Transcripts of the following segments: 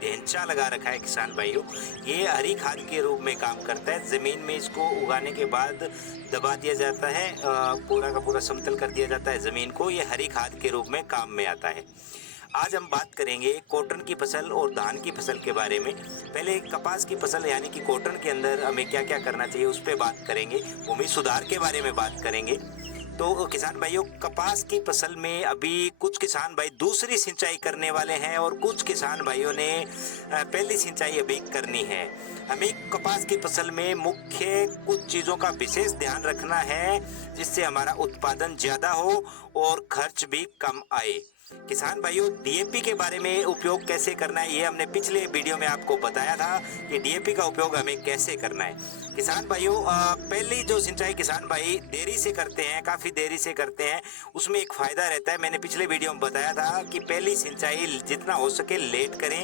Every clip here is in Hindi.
ढेंचा लगा रखा है किसान भाइयों। ये हरी खाद के रूप में काम करता है। ज़मीन में इसको उगाने के बाद दबा दिया जाता है, पूरा का पूरा समतल कर दिया जाता है ज़मीन को। ये हरी खाद के रूप में काम में आता है। आज हम बात करेंगे कॉटन की फसल और धान की फसल के बारे में। पहले कपास की फसल यानी कि कॉटन के अंदर हमें क्या क्या करना चाहिए उस पर बात करेंगे। भूमि सुधार के बारे में बात करेंगे। तो किसान भाइयों, कपास की फसल में अभी कुछ किसान भाई दूसरी सिंचाई करने वाले हैं और कुछ किसान भाइयों ने पहली सिंचाई अभी करनी है। हमें कपास की फसल में मुख्य कुछ चीज़ों का विशेष ध्यान रखना है जिससे हमारा उत्पादन ज़्यादा हो और खर्च भी कम आए। किसान भाइयों, डीएपी के बारे में उपयोग कैसे करना है ये हमने पिछले वीडियो में आपको बताया था कि डीएपी का उपयोग हमें कैसे करना है। किसान भाइयों, पहली जो सिंचाई किसान भाई देरी से करते हैं, काफ़ी देरी से करते हैं, उसमें एक फ़ायदा रहता है। मैंने पिछले वीडियो में बताया था कि पहली सिंचाई जितना हो सके लेट करें।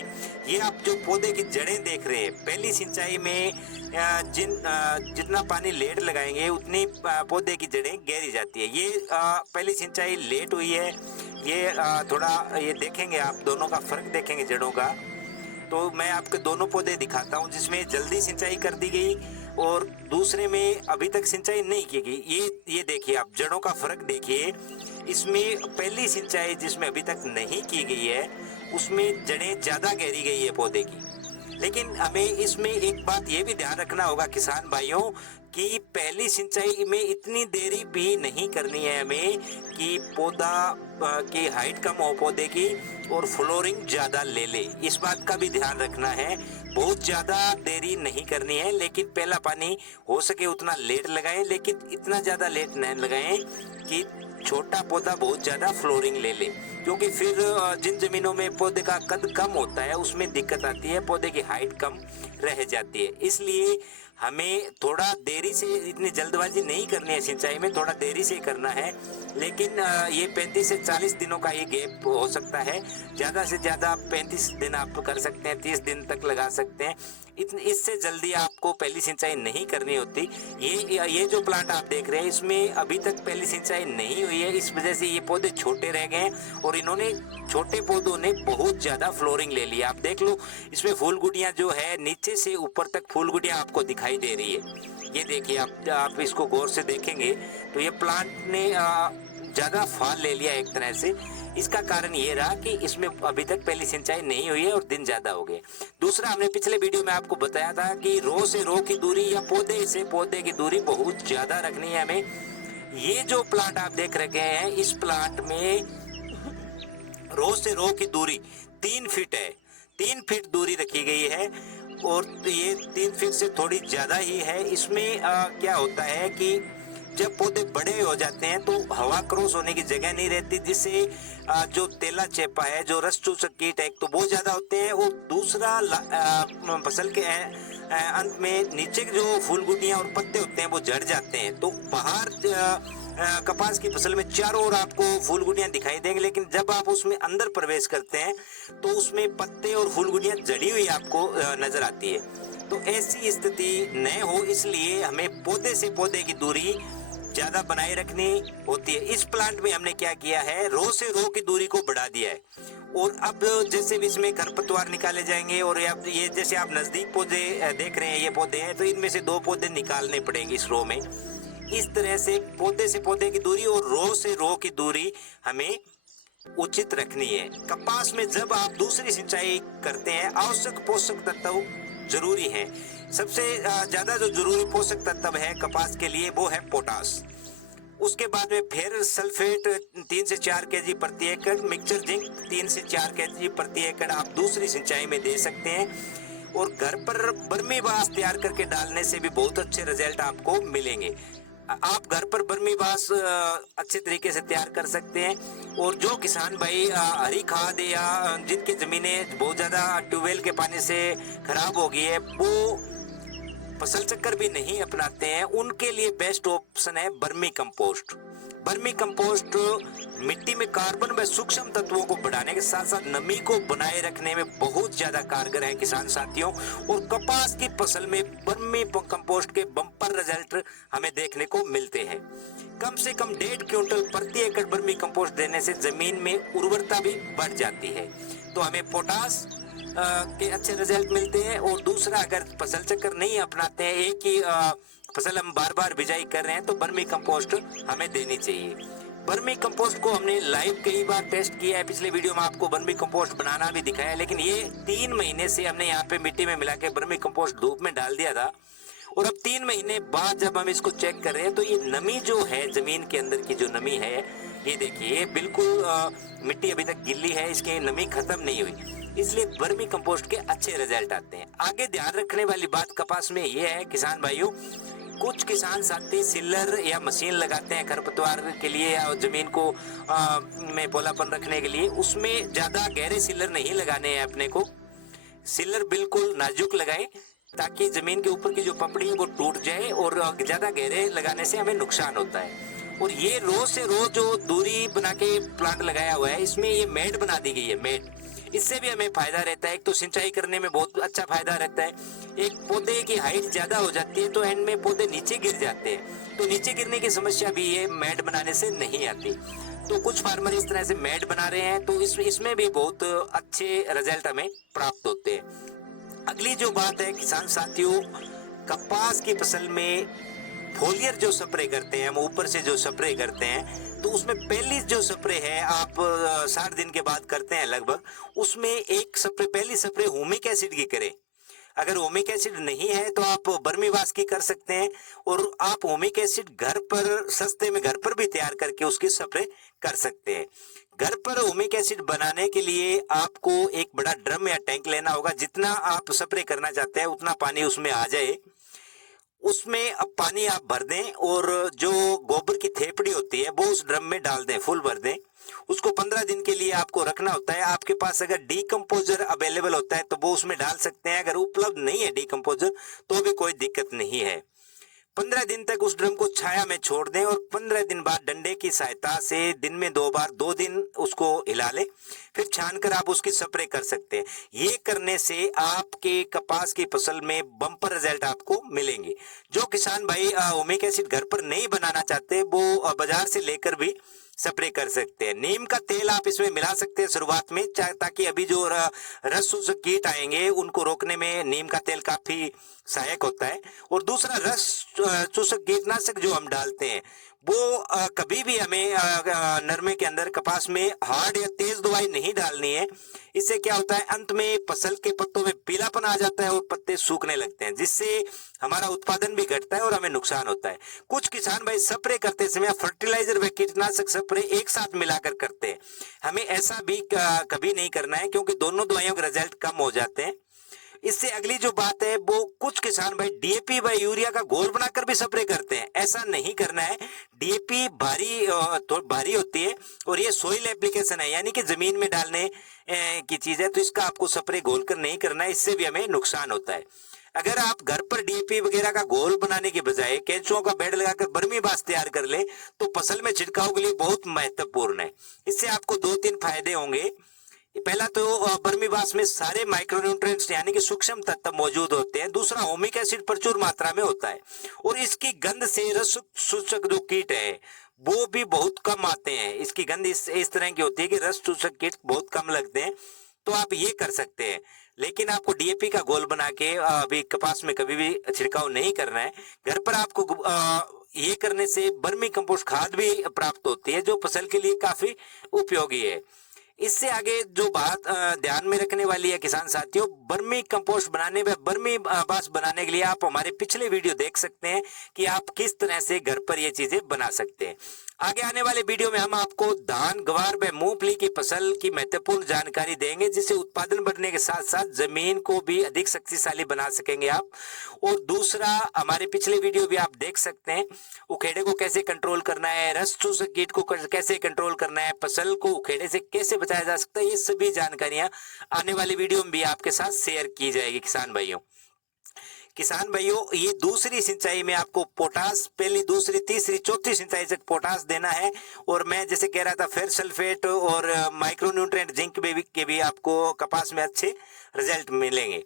ये आप जो पौधे की जड़ें देख रहे हैं, पहली सिंचाई में जितना पानी लेट लगाएंगे उतनी पौधे की जड़ें गहरी जाती है। ये पहली सिंचाई लेट हुई है। ये थोड़ा ये देखेंगे, आप दोनों का फ़र्क देखेंगे जड़ों का। तो मैं आपके दोनों पौधे दिखाता हूँ जिसमें जल्दी सिंचाई कर दी गई और दूसरे में अभी तक सिंचाई नहीं की गई। ये देखिए, आप जड़ों का फ़र्क देखिए। इसमें पहली सिंचाई जिसमें अभी तक नहीं की गई है उसमें जड़ें ज़्यादा गहरी गई है पौधे की। लेकिन हमें इसमें एक बात ये भी ध्यान रखना होगा किसान भाइयों कि पहली सिंचाई में इतनी देरी भी नहीं करनी है हमें कि पौधा की हाइट कम हो पौधे की और फ्लोरिंग ज़्यादा ले ले। इस बात का भी ध्यान रखना है। बहुत ज़्यादा देरी नहीं करनी है, लेकिन पहला पानी हो सके उतना लेट लगाएं, लेकिन इतना ज़्यादा लेट नहीं लगाएं कि छोटा पौधा बहुत ज़्यादा फ्लोरिंग ले ले। क्योंकि फिर जिन ज़मीनों में पौधे का कद कम होता है उसमें दिक्कत आती है, पौधे की हाइट कम रह जाती है। इसलिए हमें थोड़ा देरी से, इतनी जल्दबाजी नहीं करनी है सिंचाई में, थोड़ा देरी से करना है। लेकिन ये 35 से 40 दिनों का ये गैप हो सकता है। ज़्यादा से ज़्यादा 35 दिन आप कर सकते हैं, 30 दिन तक लगा सकते हैं। इससे जल्दी आपको पहली सिंचाई नहीं करनी होती। ये जो प्लांट आप देख रहे हैं इसमें अभी तक पहली सिंचाई नहीं हुई है। इस वजह से ये पौधे छोटे रह गए हैं और इन्होंने छोटे पौधों ने बहुत ज़्यादा फ्लोरिंग ले लिया। आप देख लो, इसमें फूल गुटियाँ जो है नीचे से ऊपर तक फूल गुटियाँ आपको दिखाई दे रही है। ये देखिए, आप इसको गौर से देखेंगे तो ये प्लांट ने ज़्यादा फल ले लिया एक तरह से। इसका कारण ये रहा कि इसमें अभी तक पहली सिंचाई नहीं हुई है और दिन ज़्यादा हो गए। दूसरा, हमने पिछले वीडियो में आपको बताया था कि रो से रो की दूरी या पौधे से पौधे की दूरी बहुत ज़्यादा रखनी है हमें। ये जो प्लांट आप देख रखे हैं, इस प्लांट में रो से रो की दूरी 3 फीट है। 3 फीट दूरी रखी गई है और ये 3 फीट से थोड़ी ज़्यादा ही है। इसमें क्या होता है कि जब पौधे बड़े हो जाते हैं तो हवा क्रॉस होने की जगह नहीं रहती, जिससे जो तेला चेपा है, जो रस चूसक कीट है, एक तो बहुत ज़्यादा होते हैं और दूसरा फसल के अंत में नीचे के जो फूल गुटियाँ और पत्ते होते हैं वो झड़ जाते हैं। तो बाहर कपास की फसल में चारों ओर आपको फूल गुटियाँ दिखाई देंगे, लेकिन जब आप उसमें अंदर प्रवेश करते हैं तो उसमें पत्ते और फूल गुटियाँ जड़ी हुई आपको नजर आती है। तो ऐसी स्थिति न हो, इसलिए हमें पौधे से पौधे की दूरी ज़्यादा बनाए रखनी होती है। इस प्लांट में हमने क्या किया है, रो से रो की दूरी को बढ़ा दिया है। और अब जैसे भी इसमें खरपतवार निकाले जाएंगे और ये जैसे आप नज़दीक पौधे देख रहे हैं, ये पौधे हैं, तो इनमें से 2 पौधे निकालने पड़ेंगे इस रो में। इस तरह से पौधे से पौधे की दूरी और रो से रो की दूरी हमें उचित रखनी है। कपास में जब आप दूसरी सिंचाई करते हैं, आवश्यक पोषक तत्व जरूरी है। सबसे ज़्यादा जो जरूरी पोषक तत्व है कपास के लिए वो है पोटास। उसके बाद में फिर सल्फेट 3 से 4 केजी प्रति एकड़, मिक्सचर जिंक 3 से 4 केजी प्रति एकड़ आप दूसरी सिंचाई में दे सकते हैं। और घर पर बर्मी बास तैयार करके डालने से भी बहुत अच्छे रिजल्ट आपको मिलेंगे। आप घर पर बर्मी बास अच्छे तरीके से तैयार कर सकते हैं। और जो किसान भाई हरी खाद या जिनकी ज़मीनें बहुत ज़्यादा ट्यूबवेल के पानी से खराब हो गई है, वो फसल चक्कर भी नहीं अपनाते हैं, उनके लिए बेस्ट ऑप्शन है बर्मी कंपोस्ट। बर्मी कंपोस्ट मिट्टी में कार्बन व सूक्ष्म तत्वों को बढ़ाने के साथ साथ नमी को बनाए रखने में बहुत ज्यादा कारगर है किसान साथियों। और कपास की फसल में बर्मी कंपोस्ट के बम्पर रिजल्ट हमें देखने को मिलते हैं। कम से कम 1.5 क्विंटल प्रति एकड़ बर्मी कंपोस्ट देने से जमीन में उर्वरता भी बढ़ जाती है, तो हमें पोटास के अच्छे रिजल्ट मिलते हैं। और दूसरा, अगर फसल चक्कर नहीं अपनाते हैं, एक ही फसल हम बार बार बिजाई कर रहे हैं, तो बर्मी कंपोस्ट हमें देनी चाहिए। बर्मी कंपोस्ट को हमने लाइव कई बार टेस्ट किया है, पिछले वीडियो में आपको बर्मी कंपोस्ट बनाना भी दिखाया, लेकिन ये 3 महीने से हमने यहाँ पे मिट्टी में मिला के बर्मी कंपोस्ट धूप में डाल दिया था। और अब 3 महीने बाद जब हम इसको चेक कर रहे हैं, तो ये नमी जो है, जमीन के अंदर की जो नमी है, ये देखिए बिल्कुल मिट्टी अभी तक गिल्ली है, इसकी नमी खत्म नहीं हुई, इसलिए बर्मी कंपोस्ट के अच्छे रिजल्ट आते हैं। आगे ध्यान रखने वाली बात कपास में ये है किसान भाइयों, कुछ किसान साथी सिलर या मशीन लगाते हैं खरपतवार के लिए या जमीन को में पोलापन रखने के लिए, उसमें ज्यादा गहरे सिलर नहीं लगाने हैं अपने को। सिलर बिल्कुल नाजुक लगाएं ताकि जमीन के ऊपर की जो पपड़ी है वो टूट जाए, और ज्यादा गहरे लगाने से हमें नुकसान होता है। और ये रोज से रोज जो दूरी बना के प्लांट लगाया हुआ है, इसमें ये मेड बना दी गई है, मेड। इससे भी हमें फायदा रहता है, एक तो सिंचाई करने में बहुत अच्छा फायदा रहता है। एक पौधे की हाइट ज्यादा हो जाती है तो एंड में पौधे नीचे गिर जाते हैं, तो नीचे गिरने की समस्या भी ये मेड बनाने से नहीं आती। तो कुछ फार्मर इस तरह से मेड बना रहे हैं, तो इसमें भी बहुत अच्छे रिजल्ट हमें प्राप्त होते हैं। अगली जो बात है किसान साथियों, कपास की फसल में फोलियर जो स्प्रे करते हैं हम, ऊपर से जो स्प्रे करते हैं, तो उसमें पहली जो स्प्रे है आप 60 दिन के बाद करते हैं लगभग, उसमें एक स्प्रे, पहली स्प्रे ह्यूमिक एसिड की करें। अगर ह्यूमिक एसिड नहीं है तो आप बर्मीवास की कर सकते हैं, और आप ह्यूमिक एसिड घर पर सस्ते में घर पर भी तैयार करके उसकी स्प्रे कर सकते हैं। घर पर ह्यूमिक एसिड बनाने के लिए आपको एक बड़ा ड्रम या टैंक लेना होगा, जितना आप स्प्रे करना चाहते हैं उतना पानी उसमें आ जाए, उसमें अब पानी आप भर दें, और जो गोबर की थेपड़ी होती है वो उस ड्रम में डाल दें, फुल भर दें। उसको 15 दिन के लिए आपको रखना होता है। आपके पास अगर डीकम्पोजर अवेलेबल होता है तो वो उसमें डाल सकते हैं, अगर उपलब्ध नहीं है डीकम्पोजर तो भी कोई दिक्कत नहीं है। 15 दिन तक उस ड्रम को छाया में छोड़ दें, और 15 दिन बाद डंडे की सहायता से दिन में 2 बार 2 दिन उसको हिला लें, फिर छानकर आप उसकी स्प्रे कर सकते हैं। ये करने से आपके कपास की फसल में बम्पर रिजल्ट आपको मिलेंगे। जो किसान भाई ह्यूमिक एसिड घर पर नहीं बनाना चाहते, वो बाजार से लेकर भी स्प्रे कर सकते हैं। नीम का तेल आप इसमें मिला सकते हैं शुरुआत में, ताकि अभी जो रस चूसक कीट आएंगे उनको रोकने में नीम का तेल काफी सहायक होता है। और दूसरा, रस चूसक कीटनाशक जो हम डालते हैं वो कभी भी हमें नरमे के अंदर, कपास में हार्ड या तेज दवाई नहीं डालनी है। इससे क्या होता है, अंत में फसल के पत्तों में पीलापन आ जाता है और पत्ते सूखने लगते हैं, जिससे हमारा उत्पादन भी घटता है और हमें नुकसान होता है। कुछ किसान भाई स्प्रे करते समय फर्टिलाइजर व कीटनाशक स्प्रे एक साथ मिलाकर करते हैं। हमें ऐसा भी कभी नहीं करना है, क्योंकि दोनों दवाइयों के रिजल्ट कम हो जाते हैं। इससे अगली जो बात है, वो कुछ किसान भाई डीएपी व यूरिया का घोल बनाकर भी स्प्रे करते हैं। ऐसा नहीं करना है। डीएपी तो भारी होती है, और ये सोइल एप्लीकेशन है, यानी कि जमीन में डालने की चीज है, तो इसका आपको स्प्रे घोल कर नहीं करना है, इससे भी हमें नुकसान होता है। अगर आप घर पर डीएपी वगैरह का घोल बनाने के बजाय केंचुओं का बेड लगाकर बर्मी बास तैयार कर ले, तो फसल में छिड़काव के लिए बहुत महत्वपूर्ण है। इससे आपको 2-3 फायदे होंगे। पहला तो बर्मी बास में सारे माइक्रोन्यूट्रिएंट्स यानी कि सूक्ष्म तत्व मौजूद होते हैं। दूसरा, ह्यूमिक एसिड प्रचुर मात्रा में होता है, और इसकी गंध से रस चूसक जो कीट है वो भी बहुत कम आते हैं। इसकी गंध इस तरह की होती है कि रस चूसक कीट बहुत कम लगते हैं, तो आप ये कर सकते हैं। लेकिन आपको डीएपी का घोल बना के अभी कपास में कभी भी छिड़काव नहीं करना है। घर पर आपको ये करने से बर्मी कंपोस्ट खाद भी प्राप्त होती है, जो फसल के लिए काफी उपयोगी है। इससे आगे जो बात ध्यान में रखने वाली है किसान साथियों, वर्मी कंपोस्ट बनाने में, वर्मी बास बनाने के लिए आप हमारे पिछले वीडियो देख सकते हैं कि आप किस तरह से घर पर ये चीजें बना सकते हैं। आगे आने वाले वीडियो में हम आपको धान, ग्वार व मूंगफली की फसल की महत्वपूर्ण जानकारी देंगे, जिससे उत्पादन बढ़ने के साथ साथ जमीन को भी अधिक शक्तिशाली बना सकेंगे आप। और दूसरा, हमारे पिछले वीडियो भी आप देख सकते हैं, उखेड़े को कैसे कंट्रोल करना है, रस चूसक कीट को कैसे कंट्रोल करना है, फसल को उखेड़े से कैसे बचाया जा सकता है, ये सभी जानकारियां आने वाली वीडियो में भी आपके साथ शेयर की जाएगी। किसान भाइयों, ये दूसरी सिंचाई में आपको पोटास, पहली, दूसरी, तीसरी, चौथी सिंचाई तक पोटास देना है। और मैं जैसे कह रहा था, फेर सल्फेट और माइक्रो न्यूट्रिएंट जिंक के भी आपको कपास में अच्छे रिजल्ट मिलेंगे।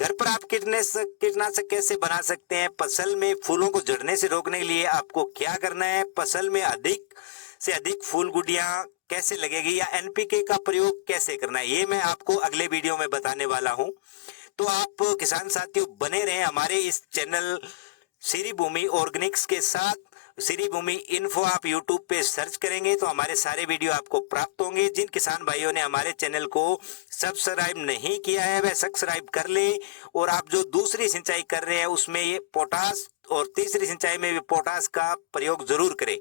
घर पर आप कीटनाशक कैसे बना सकते हैं, फसल में फूलों को झड़ने से रोकने के लिए आपको क्या करना है, फसल में अधिक से अधिक फूल गुटियां कैसे लगेगी, या एनपीके का प्रयोग कैसे करना है, ये मैं आपको अगले वीडियो में बताने वाला हूं। तो आप किसान साथियों बने रहें हमारे इस चैनल श्री भूमि ऑर्गेनिक्स के साथ। श्री भूमि इन्फो आप यूट्यूब पे सर्च करेंगे तो हमारे सारे वीडियो आपको प्राप्त होंगे। जिन किसान भाइयों ने हमारे चैनल को सब्सक्राइब नहीं किया है वह सब्सक्राइब कर ले। और आप जो दूसरी सिंचाई कर रहे हैं उसमें ये पोटास, और तीसरी सिंचाई में भी पोटास का प्रयोग जरूर करें।